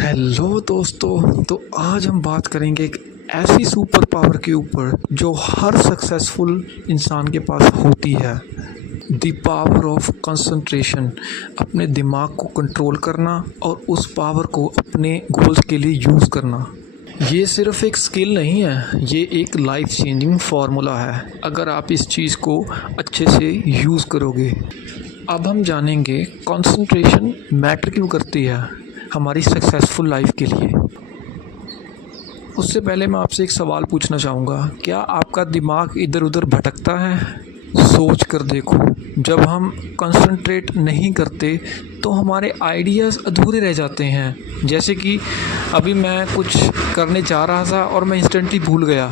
Hello दोस्तों। तो आज हम बात करेंगे एक ऐसी सुपर पावर के ऊपर जो हर सक्सेसफुल इंसान के पास होती है। The power of concentration. अपने दिमाग को कंट्रोल करना और उस पावर को अपने गोल्स के लिए यूज़ करना। ये सिर्फ एक स्किल नहीं है, ये एक लाइफ चेंजिंग फार्मूला है अगर आप इस चीज़ को अच्छे से यूज़ करोगे। अब हम जानेंगे कंसंट्रेशन मैटर क्यों करती है हमारी सक्सेसफुल लाइफ के लिए। उससे पहले मैं आपसे एक सवाल पूछना चाहूँगा, क्या आपका दिमाग इधर उधर भटकता है? सोच कर देखो, जब हम कंसंट्रेट नहीं करते तो हमारे आइडियाज़ अधूरे रह जाते हैं। जैसे कि अभी मैं कुछ करने जा रहा था और मैं इंस्टेंटली भूल गया।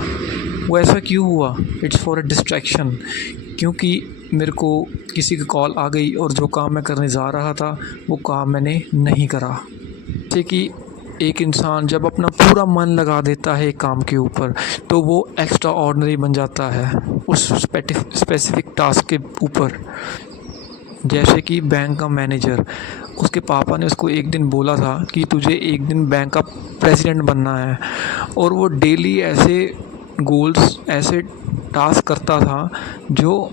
वो ऐसा क्यों हुआ? It's for a distraction. क्योंकि मेरे को किसी की कॉल आ गई और जो काम मैं करने जा रहा था वो काम मैंने नहीं करा। जैसे कि एक इंसान जब अपना पूरा मन लगा देता है एक काम के ऊपर तो वो एक्स्ट्रा ऑर्डिनरी बन जाता है उस स्पेसिफिक टास्क के ऊपर। जैसे कि बैंक का मैनेजर, उसके पापा ने उसको एक दिन बोला था कि तुझे एक दिन बैंक का प्रेसिडेंट बनना है, और वो डेली ऐसे गोल्स, ऐसे टास्क करता था जो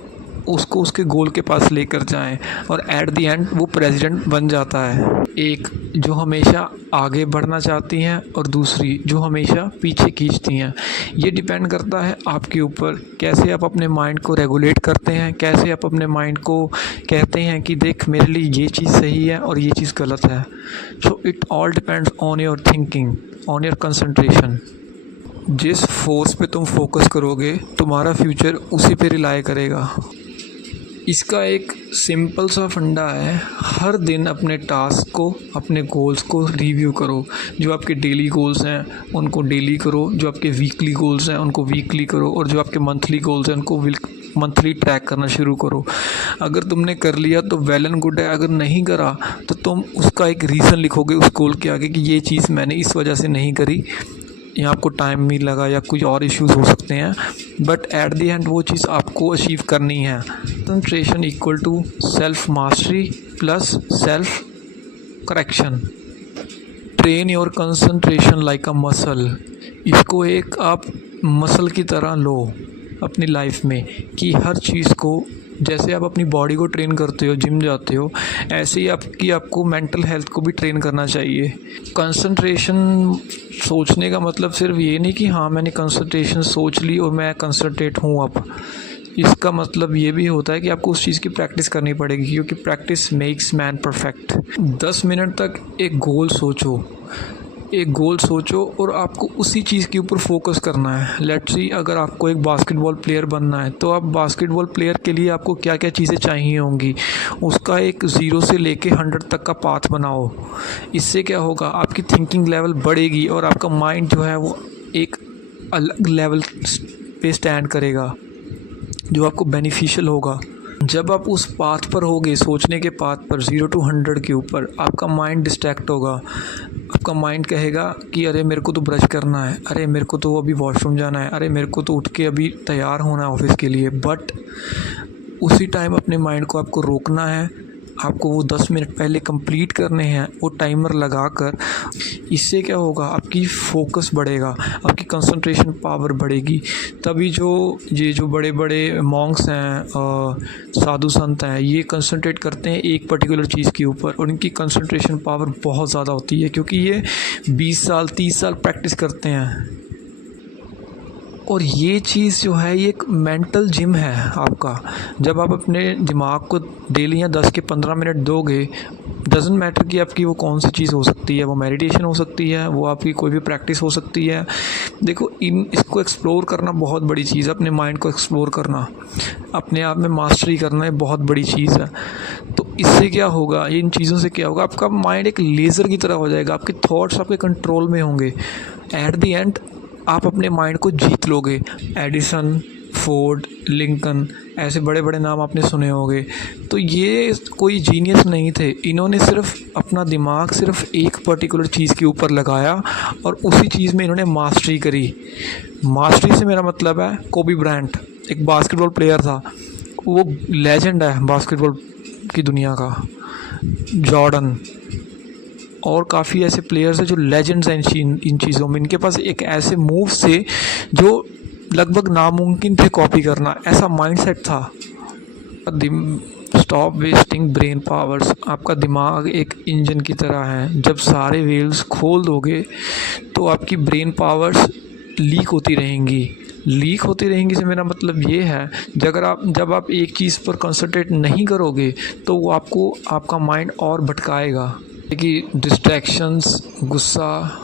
उसको उसके गोल के पास लेकर जाएं, और एट द एंड वो प्रेसिडेंट बन जाता है। एक जो हमेशा आगे बढ़ना चाहती हैं और दूसरी जो हमेशा पीछे खींचती हैं। ये डिपेंड करता है आपके ऊपर, कैसे आप अपने माइंड को रेगुलेट करते हैं, कैसे आप अपने माइंड को कहते हैं कि देख मेरे लिए ये चीज़ सही है और ये चीज़ गलत है। So it all depends on your thinking, on your concentration. जिस फोर्स पे तुम फोकस करोगे तुम्हारा फ्यूचर उसी पे रिलाई करेगा। इसका एक सिंपल सा फंडा है, हर दिन अपने टास्क को, अपने गोल्स को रिव्यू करो। जो आपके डेली गोल्स हैं उनको डेली करो, जो आपके वीकली गोल्स हैं उनको वीकली करो, और जो आपके मंथली गोल्स हैं उनको मंथली ट्रैक करना शुरू करो। अगर तुमने कर लिया तो वेल एंड गुड है, अगर नहीं करा तो तुम उसका एक रीज़न लिखोगे उस गोल के आगे कि ये चीज़ मैंने इस वजह से नहीं करी, या आपको टाइम नहीं लगा या कुछ और इश्यूज़ हो सकते हैं, बट एट द एंड वो चीज़ आपको अचीव करनी है। Concentration equal to self mastery plus self correction. Train your concentration like a muscle. इसको एक आप मसल की तरह लो अपनी लाइफ में, कि हर चीज़ को, जैसे आप अपनी बॉडी को ट्रेन करते हो, जिम जाते हो, ऐसे ही आपको मेंटल हेल्थ को भी ट्रेन करना चाहिए। कंसंट्रेशन सोचने का मतलब सिर्फ ये नहीं कि हाँ मैंने कंसंट्रेशन सोच ली और मैं कंसंट्रेट हूँ अब। इसका मतलब ये भी होता है कि आपको उस चीज़ की प्रैक्टिस करनी पड़ेगी, क्योंकि practice makes man perfect. 10 minute तक एक गोल सोचो और आपको उसी चीज़ के ऊपर फोकस करना है। लेट्स सी, अगर आपको एक बास्केटबॉल प्लेयर बनना है तो आप बास्केटबॉल प्लेयर के लिए आपको क्या क्या चीज़ें चाहिए होंगी, उसका एक 0 से लेके 100 तक का पाथ बनाओ। इससे क्या होगा, आपकी थिंकिंग लेवल बढ़ेगी और आपका माइंड जो है वो एक अलग लेवल पे स्टैंड करेगा जो आपको बेनिफिशियल होगा। जब आप उस पाथ पर होगे, सोचने के पाथ पर 0 to 100 के ऊपर, आपका माइंड डिस्ट्रैक्ट होगा। आपका माइंड कहेगा कि अरे मेरे को तो ब्रश करना है, अरे मेरे को तो अभी वॉशरूम जाना है, अरे मेरे को तो उठ के अभी तैयार होना है ऑफिस के लिए। बट उसी टाइम अपने माइंड को आपको रोकना है, आपको वो 10 मिनट पहले कंप्लीट करने हैं, वो टाइमर लगाकर। इससे क्या होगा, आपकी फोकस बढ़ेगा, आपकी कंसंट्रेशन पावर बढ़ेगी। तभी जो बड़े बड़े मॉन्क्स हैं, साधु संत हैं, ये कंसंट्रेट करते हैं एक पर्टिकुलर चीज़ के ऊपर, और इनकी कंसंट्रेशन पावर बहुत ज़्यादा होती है, क्योंकि ये 20 साल 30 साल प्रैक्टिस करते हैं। और ये चीज़ जो है ये एक मेंटल जिम है आपका। जब आप अपने दिमाग को डेली या 10 के 15 मिनट दोगे, डजेंट मैटर कि आपकी वो कौन सी चीज़ हो सकती है, वो मेडिटेशन हो सकती है, वो आपकी कोई भी प्रैक्टिस हो सकती है। देखो, इसको एक्सप्लोर करना बहुत बड़ी चीज़ है। अपने माइंड को एक्सप्लोर करना, अपने आप में मास्टरी करना, ये बहुत बड़ी चीज़ है। तो इससे क्या होगा, इन चीज़ों से क्या होगा, आपका माइंड एक लेज़र की तरह हो जाएगा, आपके थॉट्स आपके कंट्रोल में होंगे। एट द एंड आप अपने माइंड को जीत लोगे। एडिसन, फोर्ड, लिंकन, ऐसे बड़े बड़े नाम आपने सुने होंगे। तो ये कोई जीनियस नहीं थे, इन्होंने सिर्फ अपना दिमाग सिर्फ एक पर्टिकुलर चीज़ के ऊपर लगाया और उसी चीज़ में इन्होंने मास्टरी करी। मास्टरी से मेरा मतलब है कोबी ब्रायंट, एक बास्केटबॉल प्लेयर था, वो लेजेंड है बास्केटबॉल की दुनिया का। जॉर्डन, और काफ़ी ऐसे प्लेयर्स हैं जो लेजेंड्स हैं इन चीज़ों में। इनके पास एक ऐसे मूव्स थे जो लगभग नामुमकिन थे कॉपी करना, ऐसा माइंडसेट था। Stop wasting brain powers. आपका दिमाग एक इंजन की तरह है, जब सारे व्हील्स खोल दोगे तो आपकी ब्रेन पावर्स लीक होती रहेंगी से मेरा मतलब ये है, जब आप एक चीज़ पर कंसंट्रेट नहीं करोगे तो वो आपका माइंड और भटकाएगा। कि डिस्ट्रैक्शंस, गुस्सा,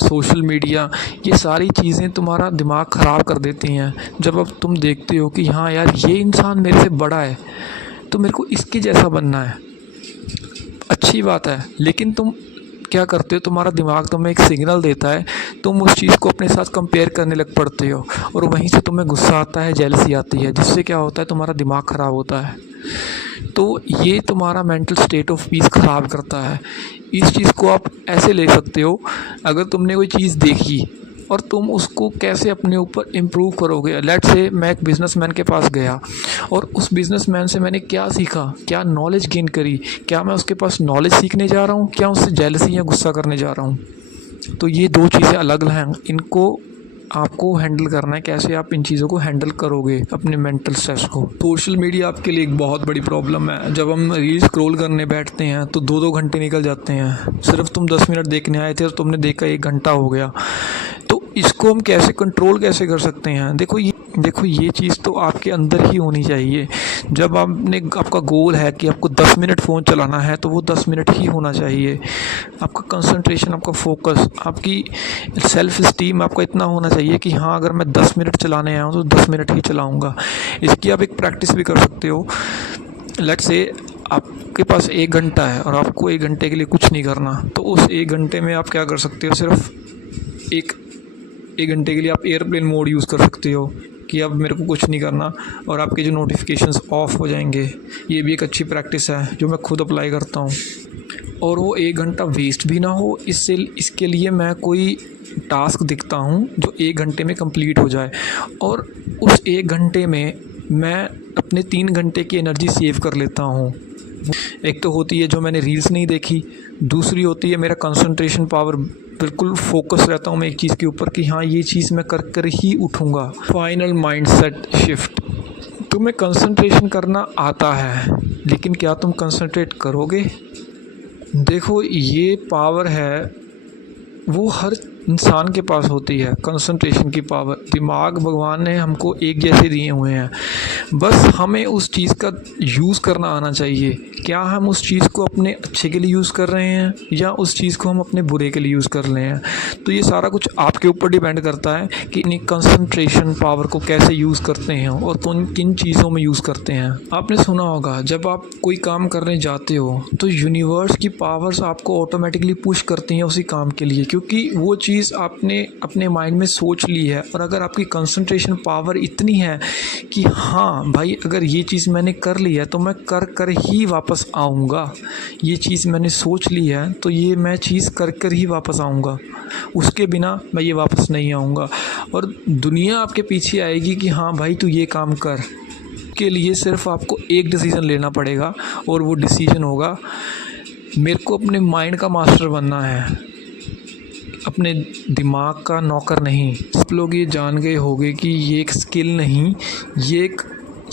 सोशल मीडिया, ये सारी चीज़ें तुम्हारा दिमाग ख़राब कर देती हैं। जब अब तुम देखते हो कि हाँ यार, ये इंसान मेरे से बड़ा है तो मेरे को इसके जैसा बनना है, अच्छी बात है, लेकिन तुम क्या करते हो, तुम्हारा दिमाग तुम्हें एक सिग्नल देता है, तुम उस चीज़ को अपने साथ कंपेयर करने लग पड़ते हो और वहीं से तुम्हें गुस्सा आता है, जेलसी आती है, जिससे क्या होता है, तुम्हारा दिमाग ख़राब होता है। तो ये तुम्हारा मेंटल स्टेट ऑफ पीस ख़राब करता है। इस चीज़ को आप ऐसे ले सकते हो, अगर तुमने कोई चीज़ देखी और तुम उसको कैसे अपने ऊपर इम्प्रूव करोगे। लेट्स से मैं एक बिज़नेसमैन के पास गया और उस बिज़नेसमैन से मैंने क्या सीखा, क्या नॉलेज गेन करी, क्या मैं उसके पास नॉलेज सीखने जा रहा हूँ, क्या उससे जेलसी या गुस्सा करने जा रहा हूँ। तो ये दो चीज़ें अलग हैं, इनको आपको हैंडल करना है। कैसे आप इन चीज़ों को हैंडल करोगे, अपने मेंटल स्ट्रेस को। सोशल मीडिया आपके लिए एक बहुत बड़ी प्रॉब्लम है। जब हम रील स्क्रॉल करने बैठते हैं तो 2-2 घंटे निकल जाते हैं। सिर्फ तुम 10 मिनट देखने आए थे और तुमने देखा 1 घंटा हो गया। तो इसको हम कंट्रोल कैसे कर सकते हैं? देखो ये चीज़ तो आपके अंदर ही होनी चाहिए। जब आपका गोल है कि आपको 10 मिनट फ़ोन चलाना है तो वो 10 मिनट ही होना चाहिए। आपका कंसंट्रेशन, आपका फोकस, आपकी सेल्फ इस्टीम आपका इतना होना चाहिए कि हाँ, अगर मैं 10 मिनट चलाने आया हूँ तो 10 मिनट ही चलाऊँगा। इसकी आप एक प्रैक्टिस भी कर सकते हो। लेट्स से आपके पास 1 घंटा है और आपको 1 घंटे के लिए कुछ नहीं करना, तो उस 1 घंटे में आप क्या कर सकते हो, सिर्फ एक घंटे के लिए आप एयरप्लेन मोड यूज़ कर सकते हो कि अब मेरे को कुछ नहीं करना और आपके जो नोटिफिकेशंस ऑफ हो जाएंगे। ये भी एक अच्छी प्रैक्टिस है जो मैं खुद अप्लाई करता हूँ। और वो 1 घंटा वेस्ट भी ना हो, इसके लिए मैं कोई टास्क देखता हूँ जो 1 घंटे में कंप्लीट हो जाए, और उस 1 घंटे में मैं अपने 3 घंटे की एनर्जी सेव कर लेता हूँ। एक तो होती है जो मैंने रील्स नहीं देखी, दूसरी होती है मेरा कंसंट्रेशन पावर, बिल्कुल फोकस रहता हूँ मैं एक चीज़ के ऊपर कि हाँ, ये चीज़ मैं कर ही उठूँगा। Final mindset shift. तुम्हें कंसंट्रेशन करना आता है, लेकिन क्या तुम कंसंट्रेट करोगे? देखो, ये पावर है, वो हर इंसान के पास होती है, कंसंट्रेशन की पावर। दिमाग भगवान ने हमको एक जैसे दिए हुए हैं, बस हमें उस चीज़ का यूज़ करना आना चाहिए। क्या हम उस चीज़ को अपने अच्छे के लिए यूज़ कर रहे हैं या उस चीज़ को हम अपने बुरे के लिए यूज़ कर रहे हैं? तो ये सारा कुछ आपके ऊपर डिपेंड करता है कि इन कंसंट्रेशन पावर को कैसे यूज़ करते हैं और किन चीज़ों में यूज़ करते हैं। आपने सुना होगा, जब आप कोई काम करने जाते हो तो यूनिवर्स की पावर्स आपको ऑटोमेटिकली पुश करती हैं उसी काम के लिए, क्योंकि वो चीज़ आपने अपने माइंड में सोच ली है। और अगर आपकी कंसंट्रेशन पावर इतनी है कि हाँ भाई, अगर ये चीज़ मैंने कर ली है तो मैं कर ही वापस आऊँगा, ये चीज़ मैंने सोच ली है तो ये मैं चीज़ कर ही वापस आऊँगा, उसके बिना मैं ये वापस नहीं आऊँगा। और दुनिया आपके पीछे आएगी कि हाँ भाई, तू ये काम कर। के लिए सिर्फ आपको एक डिसीज़न लेना पड़ेगा और वो डिसीज़न होगा, मेरे को अपने माइंड का मास्टर बनना है, अपने दिमाग का नौकर नहीं। सब लोग ये जान गए होंगे कि ये एक स्किल नहीं, ये एक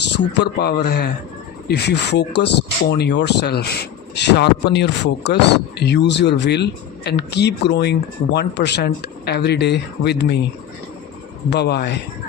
सुपर पावर है। If you focus on your self, sharpen your focus, use your will and keep growing 1% every day with me. Bye bye.